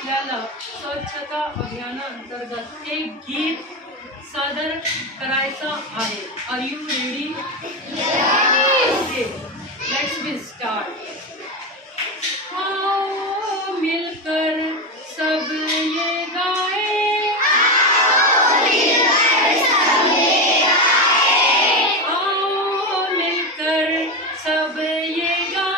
आपल्याला स्वच्छता अभियानांतर्गत एक गीत सादर करायचं आहे. Are you ready? Okay, let's be start. आओ मिलकर सब ये गाएं, आओ मिलकर सब ये गाएं,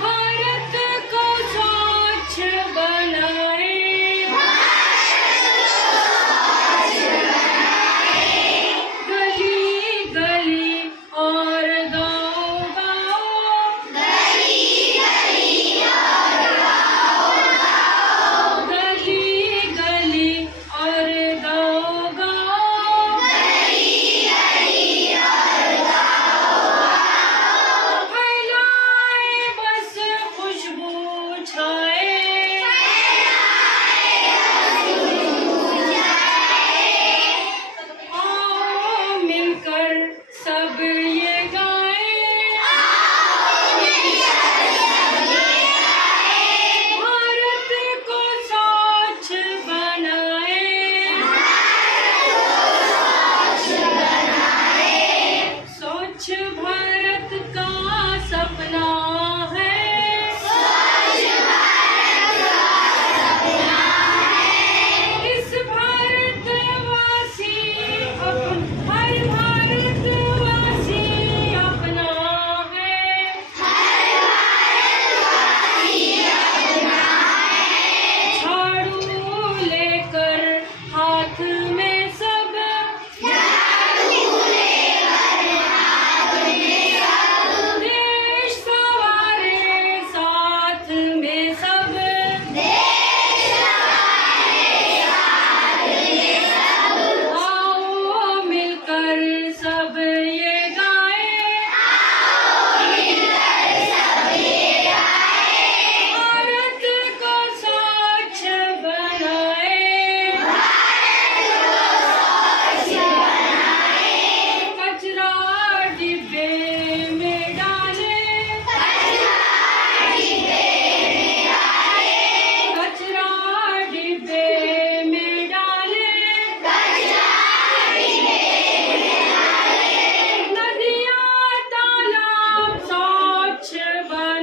भारत को स्वच्छ बनाएं, गली गली और गाँव गाँव, गली गली और गाँव गाँव, फैलाए बस खुशबू छाए, आओ मिलकर सब ये गाएं, भारत को स्वच्छ बनाएं, स्वच्छ भारत का सपना है, इस भारतवासी हर भारतवासी अपना है, झाड़ू लेकर हाथ में सब, देश सवारे साथ में सब, आओ मिलकर सब ये गाएं, भारत को स्वच्छ बनाएं, कचरा डिब्बे में डालें, कचरा डिब्बे में डालें, नदियाँ तालाब स्वच्छ बनाएं,